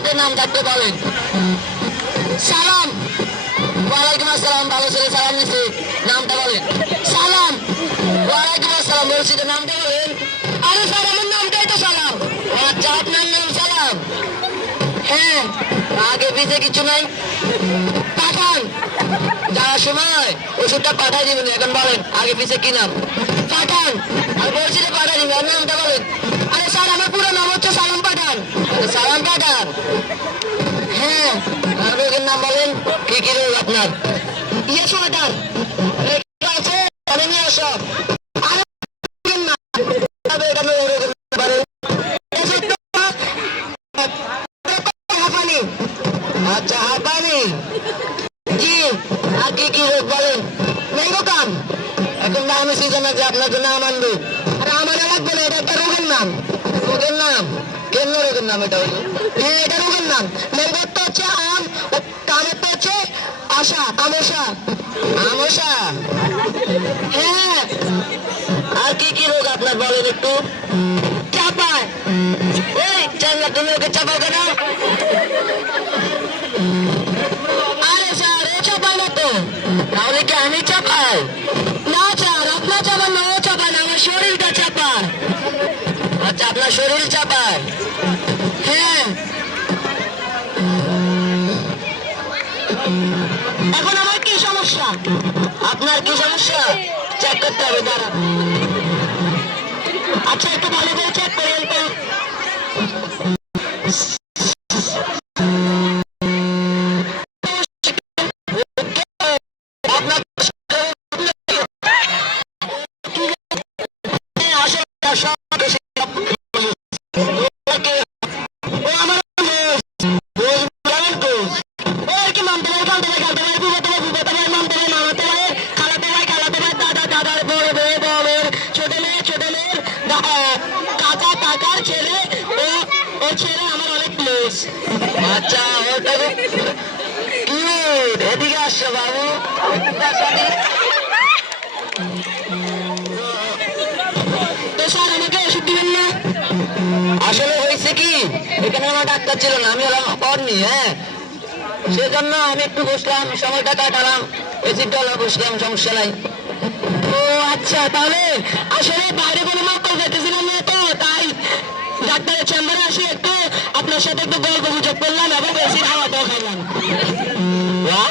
হাতে নাম থাকতে বলেন সালাম। ওয়ালাইকুম আসসালাম, ভালো ছেলে, সালাম নিছি। নামটা বলেন। সালাম। ওয়ালাইকুম আসসালাম নামটা বলেন। আরে স্যার, আমার নামটাই তো সালাম। আচ্ছা আপনার নাম সালাম? হ্যাঁ আগে পিছে কিছু নাই। পাঠান। যাওয়ার সময় ওষুধটা পাঠাই দিবেন, এখন বলেন, আগে পিছে কি নাম? পাঠান। আর বলছি পাঠাই দিবেন নামটা বলেন। আরে স্যার, আমার পুরো নাম আরে হ্যাঁ আর নাম বলেন কি কি রোগ আপনার? ইয়ে আমি আচ্ছা হাঁপানি। জি, আর কি কি রোগ বলেন? ম্যাঙ্গো কাম এখন আমি আছে, আপনার জন্য আনন্দ আরে, আমার লাগবে না এটা একটা রোগের নাম। রোগের নাম? কেন? রোগের নাম এটা হলো। হ্যাঁ এটা রোগের নাম। ম্যাঙ্গোর হচ্ছে আম ও কামের তো হচ্ছে আশা আমশা আমশা হ্যাঁ। আর কি কি রোগ আপনার বলেন একটু? চাপায়। এই চাঙ্গা তুমি ওকে চাপাও কেন? শরীর চাপায়। হ্যাঁ। এখন আমার কি সমস্যা? আপনার কি সমস্যা? চেক করতে হবে দাঁড়া আচ্ছা একটু ভালো করে চেক করে আচ্ছা ওটা কিউট এদিকে আসছে বাবু। তো স্যার, আমাকে ওষুধ দিবেন আসলে হয়েছে কি, এখানে আমার ডাক্তার ছিল না, আমি হলাম কর্মী হ্যাঁ? সেজন্য আমি একটু বসলাম, সময়টা কাটালাম। এসি ডলার বসলাম, সমস্যা নাই। ও আচ্ছা তাহলে আসলে বাইরে কোনো মন্তব্য যেতেছিলাম না তো তাই ডাক্তারের চেম্বারে আসে একটু আপনার সাথে একটু গল্প গুজব করলাম এবং খাওয়া দাওয়া খাইলাম। হ্যাঁ?